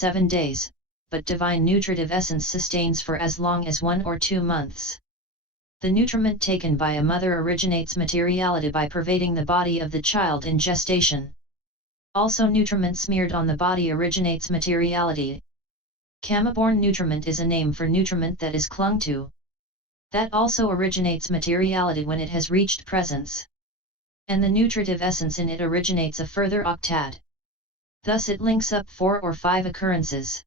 7 days, but divine nutritive essence sustains for as long as 1 or 2 months. The nutriment taken by a mother originates materiality by pervading the body of the child in gestation. Also, nutriment smeared on the body originates materiality. Karma-born nutriment is a name for nutriment that is clung to. That also originates materiality when it has reached presence. And the nutritive essence in it originates a further octad. Thus it links up 4 or 5 occurrences.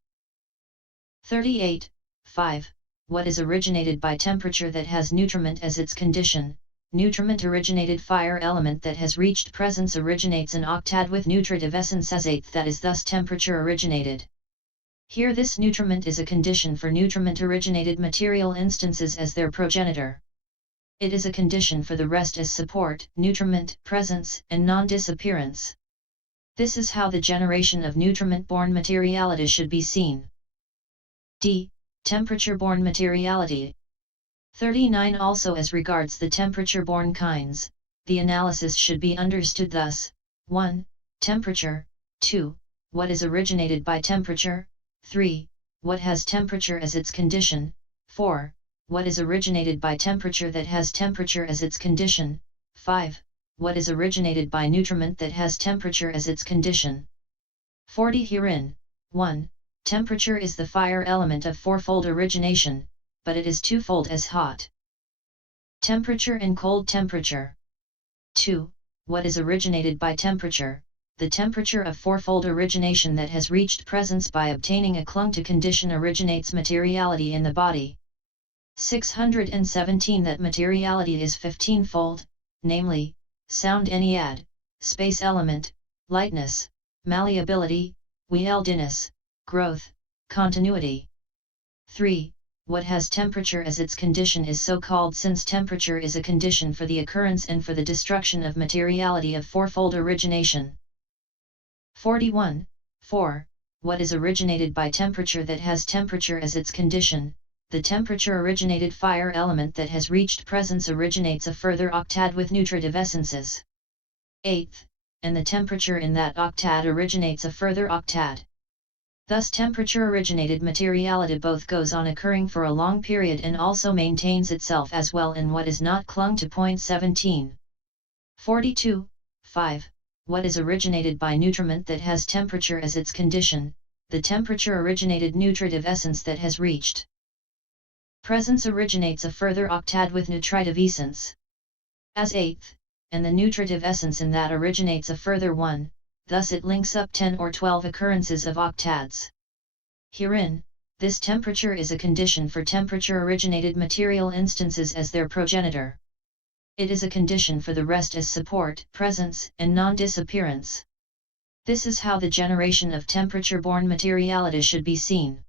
38. 5. What is originated by temperature that has nutriment as its condition? Nutriment-originated fire element that has reached presence originates an octad-with-nutritive-essence-as-eighth that is thus temperature-originated. Here this nutriment is a condition for nutriment-originated material instances as their progenitor. It is a condition for the rest as support, nutriment, presence, and non-disappearance. This is how the generation of nutriment-born materiality should be seen. D. Temperature-born materiality. 39. Also, as regards the temperature-born kinds, the analysis should be understood thus: 1. Temperature. 2. What is originated by temperature. 3. What has temperature as its condition. 4. What is originated by temperature that has temperature as its condition. 5. What is originated by nutriment that has temperature as its condition. 40. Herein, 1. Temperature is the fire element of fourfold origination, but it is twofold as hot temperature and cold temperature. 2. What is originated by temperature? The temperature of fourfold origination that has reached presence by obtaining a clung to condition originates materiality in the body. 617. That materiality is 15-fold, namely, sound ennead, space element, lightness, malleability, wieldiness, growth, continuity. 3. What has temperature as its condition is so called since temperature is a condition for the occurrence and for the destruction of materiality of fourfold origination. 41. 4. What is originated by temperature that has temperature as its condition? The temperature-originated fire element that has reached presence originates a further octad with nutritive essences-as-eighth, and the temperature in that octad originates a further octad. Thus temperature-originated materiality both goes on occurring for a long period and also maintains itself as well in what is not clung to. Point 17. 42. 5. What is originated by nutriment that has temperature as its condition? The temperature-originated nutritive essence that has reached presence originates a further octad with nutritive-essence-as-eighth, and the nutritive essence in that originates a further one. Thus it links up 10 or 12 occurrences of octads. Herein, this temperature is a condition for temperature-originated material instances as their progenitor. It is a condition for the rest as support, presence, and non-disappearance. This is how the generation of temperature-born materiality should be seen.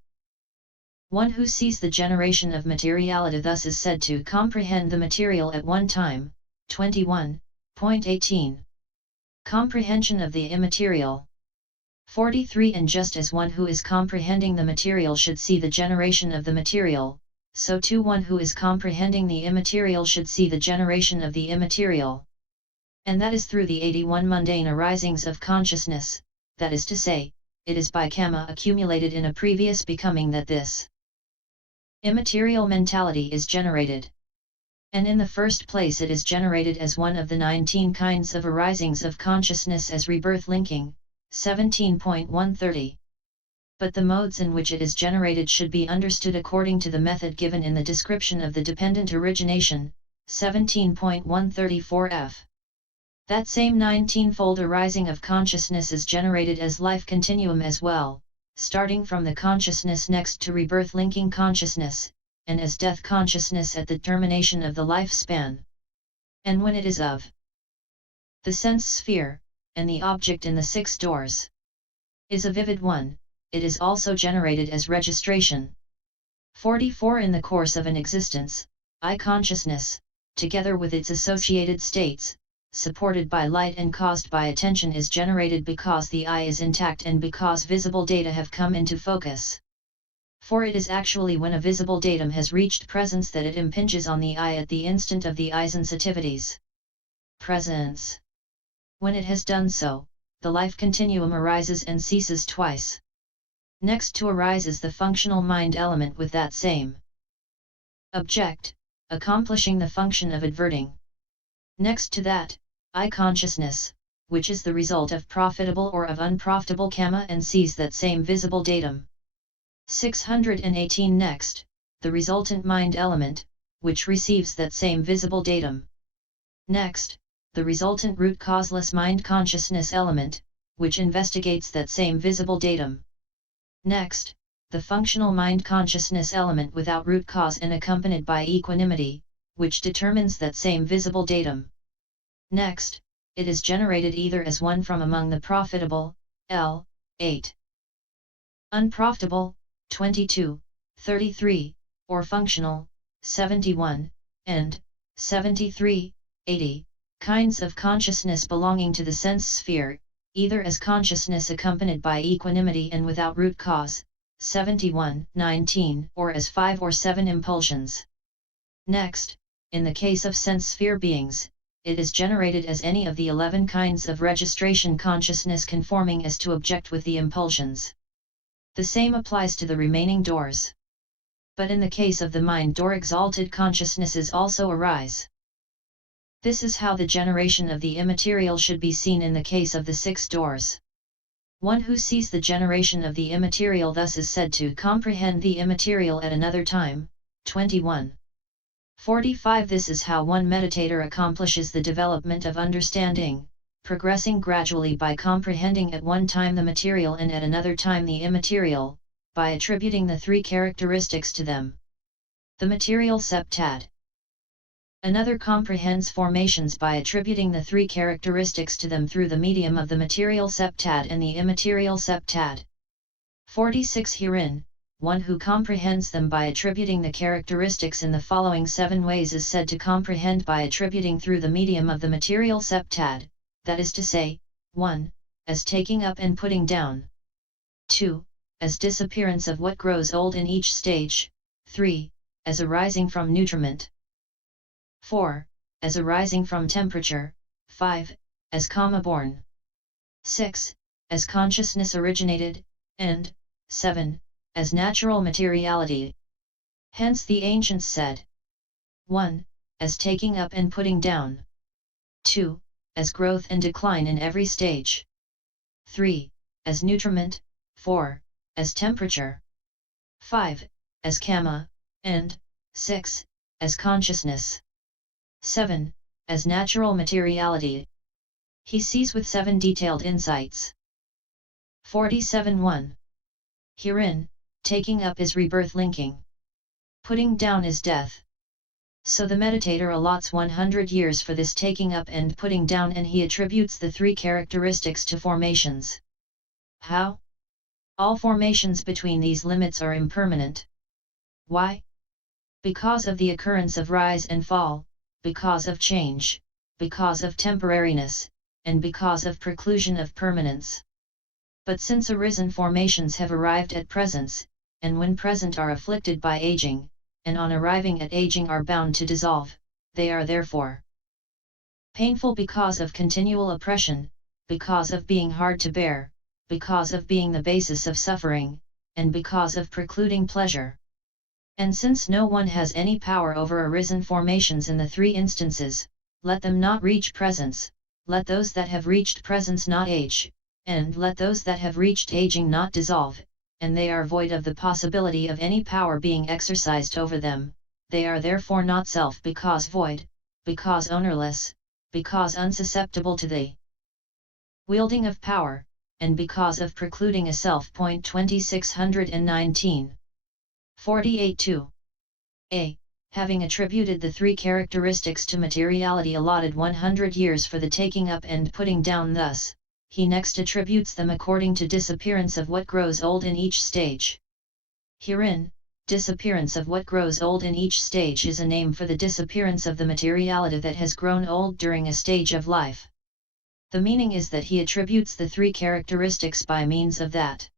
One who sees the generation of materiality thus is said to comprehend the material at one time. 21.18. Comprehension of the immaterial. 43. And just as one who is comprehending the material should see the generation of the material, so too one who is comprehending the immaterial should see the generation of the immaterial. And that is through the 81 mundane arisings of consciousness, that is to say, it is by karma accumulated in a previous becoming that this immaterial mentality is generated. And in the first place it is generated as one of the 19 kinds of arisings of consciousness as rebirth linking, 17.130. But the modes in which it is generated should be understood according to the method given in the description of the dependent origination, 17.134f. That same 19-fold arising of consciousness is generated as life continuum as well, starting from the consciousness next to rebirth linking consciousness, and as death consciousness at the termination of the lifespan. And when it is of the sense sphere, and the object in the 6 doors is a vivid one, it is also generated as registration. 44. In the course of an existence, I consciousness, together with its associated states, supported by light and caused by attention is generated because the I is intact and because visible data have come into focus. For it is actually when a visible datum has reached presence that it impinges on the I at the instant of the I's sensitivities. Presence. When it has done so, the life continuum arises and ceases twice. Next to arise is the functional mind element with that same object, accomplishing the function of adverting. Next to that, I consciousness, which is the result of profitable or of unprofitable karma and sees that same visible datum. 618 Next, the resultant mind element, which receives that same visible datum. Next, the resultant root causeless mind consciousness element, which investigates that same visible datum. Next, the functional mind consciousness element without root cause and accompanied by equanimity, which determines that same visible datum. Next, it is generated either as one from among the profitable, L. 8. Unprofitable, 22, 33, or functional, 71, and 73, 80, kinds of consciousness belonging to the sense sphere, either as consciousness accompanied by equanimity and without root cause, 71, 19, or as 5 or 7 impulsions. Next, in the case of sense sphere beings, it is generated as any of the 11 kinds of registration consciousness conforming as to object with the impulsions. The same applies to the remaining doors. But in the case of the mind door, exalted consciousnesses also arise. This is how the generation of the immaterial should be seen in the case of the 6 doors. One who sees the generation of the immaterial thus is said to comprehend the immaterial at another time. 21. 45 This is how one meditator accomplishes the development of understanding, progressing gradually by comprehending at one time the material and at another time the immaterial, by attributing the 3 characteristics to them. The material septad. Another comprehends formations by attributing the 3 characteristics to them through the medium of the material septad and the immaterial septad. 46 Herein, one who comprehends them by attributing the characteristics in the following 7 ways is said to comprehend by attributing through the medium of the material septad, that is to say, 1. As taking up and putting down. 2. As disappearance of what grows old in each stage. 3. As arising from nutriment. 4. As arising from temperature. 5. As karma-born. 6. As consciousness-originated, and 7. As natural materiality. Hence the ancients said: 1. As taking up and putting down. 2. As growth and decline in every stage. 3. As nutriment. 4. As temperature. 5. As karma, and 6. As consciousness. 7. As natural materiality. He sees with 7 detailed insights. 47.1. Herein, taking up is rebirth linking. Putting down is death. So the meditator allots 100 years for this taking up and putting down, and he attributes the 3 characteristics to formations. How? All formations between these limits are impermanent. Why? Because of the occurrence of rise and fall, because of change, because of temporariness, and because of preclusion of permanence. But since arisen formations have arrived at presence, and when present are afflicted by aging, and on arriving at aging are bound to dissolve, they are therefore painful because of continual oppression, because of being hard to bear, because of being the basis of suffering, and because of precluding pleasure. And since no one has any power over arisen formations in the 3 instances, let them not reach presence, let those that have reached presence not age, and let those that have reached aging not dissolve, and they are void of the possibility of any power being exercised over them. They are therefore not self because void, because ownerless, because unsusceptible to the wielding of power, and because of precluding a self. 2619. 48.2. A. Having attributed the 3 characteristics to materiality allotted 100 years for the taking up and putting down thus, he next attributes them according to disappearance of what grows old in each stage. Herein, disappearance of what grows old in each stage is a name for the disappearance of the materiality that has grown old during a stage of life. The meaning is that he attributes the 3 characteristics by means of that.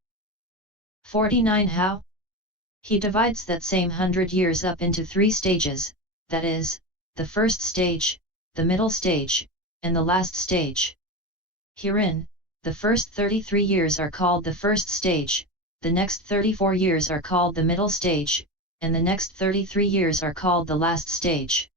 49 How? He divides that same 100 years up into 3 stages, that is, the first stage, the middle stage, and the last stage. Herein, the first 33 years are called the first stage, the next 34 years are called the middle stage, and the next 33 years are called the last stage.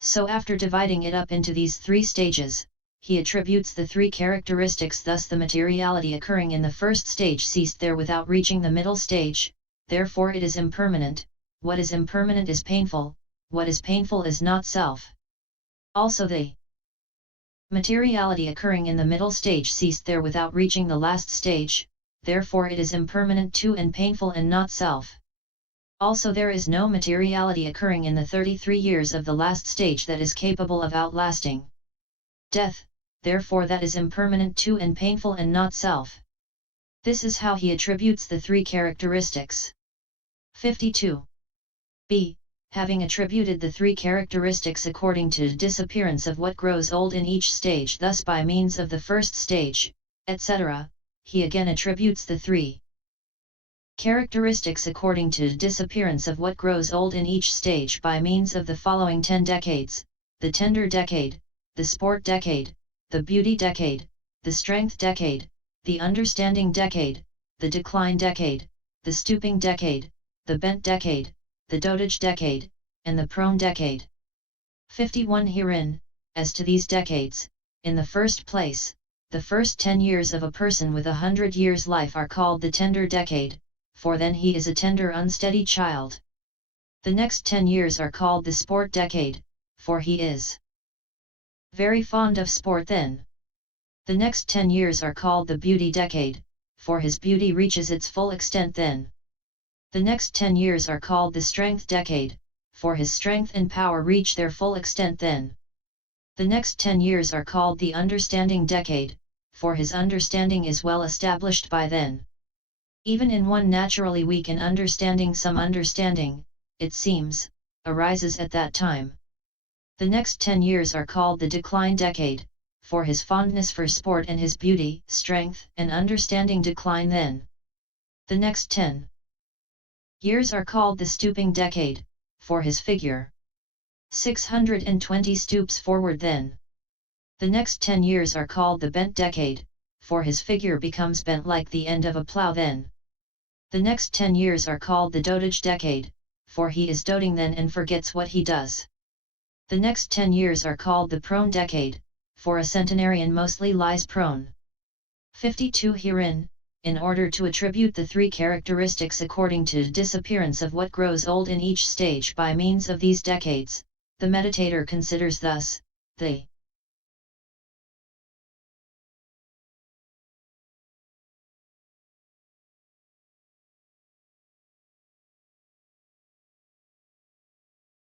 So after dividing it up into these three stages, he attributes the three characteristics. Thus the materiality occurring in the first stage ceased there without reaching the middle stage, therefore it is impermanent. What is impermanent is painful, what is painful is not self. Also the materiality occurring in the middle stage ceased there without reaching the last stage, therefore it is impermanent too and painful and not self. Also there is no materiality occurring in the 33 years of the last stage that is capable of outlasting death, therefore that is impermanent too and painful and not self. This is how he attributes the three characteristics. 52. b. Having attributed the three characteristics according to disappearance of what grows old in each stage, thus by means of the first stage, etc., he again attributes the three characteristics according to disappearance of what grows old in each stage by means of the following 10 decades, the tender decade, the sport decade, the beauty decade, the strength decade, the understanding decade, the decline decade, the stooping decade, the bent decade, the dotage decade, and the prone decade. 51. Herein, as to these decades, in the first place, the first 10 years of a person with 100 years' life are called the tender decade, for then he is a tender unsteady child. The next 10 years are called the sport decade, for he is very fond of sport then. The next 10 years are called the beauty decade, for his beauty reaches its full extent then. The next 10 years are called the strength decade, for his strength and power reach their full extent then. The next 10 years are called the understanding decade, for his understanding is well established by then. Even in one naturally weak in understanding, some understanding, it seems, arises at that time. The next 10 years are called the decline decade, for his fondness for sport and his beauty, strength, and understanding decline then. The next 10 years are called the stooping decade, for his figure 620 stoops forward then. The next 10 years are called the bent decade, for his figure becomes bent like the end of a plough then. The next 10 years are called the dotage decade, for he is doting then and forgets what he does. The next 10 years are called the prone decade, for a centenarian mostly lies prone. 52. Herein, in order to attribute the three characteristics according to disappearance of what grows old in each stage by means of these decades, the meditator considers thus, the